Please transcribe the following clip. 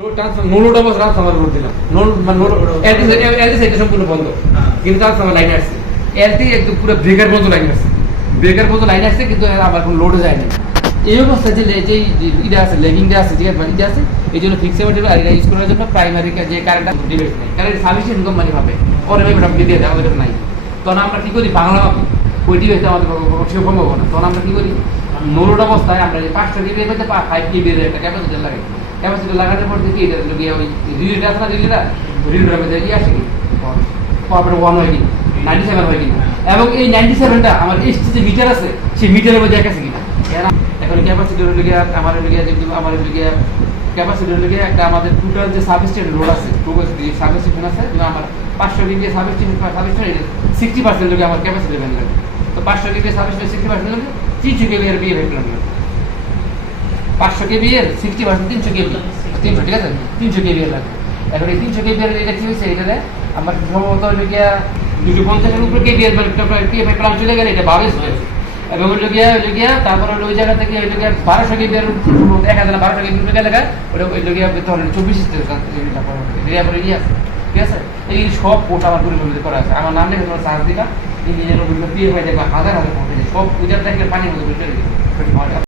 load transfer no load অবস্থা transfer করে দিলাম নো মানে নো এলটি সাইড সম্পূর্ণ বন্ধ কিন্তু ট্রান্সফার লাইন আসছে এলটি একদম পুরো ব্রেকার পর্যন্ত লাইন আসছে ব্রেকার পর্যন্ত লাইন আসছে কিন্তু আবার কোনো লোডও যায়নি এই অবস্থায় যে ইটা আছে লেগিংটা আছে ঠিক আছে ইটা আছে এই জন্য ফিক্স সেভেন্টি আর এটা ইউজ করার জন্য প্রাইমারি যে কারেন্টটা ডিভাইস নেই কারণ সার্ভিসিং কোম্পানি ভাবে পরে ভাই ওটা দিয়ে দেওয়া ওটা নাই তখন আমরা কি করি বাংলা ভাবি ওই ডিভাইসটা আমাদের সম্ভব না তখন আমরা কি করি নো লোড অবস্থায় আমরা যে 500 কেবি মধ্যে 5 কেবি এর একটা ক্যাপাসিটর লাগাই ক্যাপাসিটর লাগানোর পর দেখি এটা গিয়ে ওই রিলেটা আছে না রিলেটার মধ্যে কি আসে কি পাওয়ার 1 হয় কি 97 হয় কি এবং এই 97টা আমার এসটি যে মিটার আছে সেই মিটারের মধ্যে আছে কিনা এখন ক্যাপাসিটর লিগে আমার লিগে যে আমার লিগে ক্যাপাসিটর লিগে একটা আমাদের টোটাল যে সাবস্টেশন লোড আছে সাবস্টেশন আছে যেমন আমার 500 কেবি সাবস্টেশন 60% লিগে আমার ক্যাপাসিটর ভ্যান লাগে তো 500 কেবি সাবস্টেশন 60% লিগে 300 কেবি এর বিয়ে ভ্যান লাগে 500 কেবি এর 60% 300 কেবি 300 ঠিক আছে 300 কেবি এর লাগে এখন এই 300 কেবি এর এটা কি হইছে এটারে আমার সম্ভবত লিগে 250 এর উপরে কেবি এর পিএফআই প্ল্যান চলে গেলে এটা 22 হয়েছে এবং লগিয়া তারপরে ওই জায়গা থেকে ওই লগিয়া 1200 কেবি এর 1200 কেবি উপরে গেলে ওটা ওই লগিয়া তখন 24 তে এটা পরে ঠিক আছে এই সব কোড আমার পরিবর্তন করা আছে আমার নাম লিখে তোমার চার্জ দিবা ইঞ্জিনিয়ার পিএফআই দেখবা হাজার হাজার কোড সব পূজার থেকে পানির মধ্যে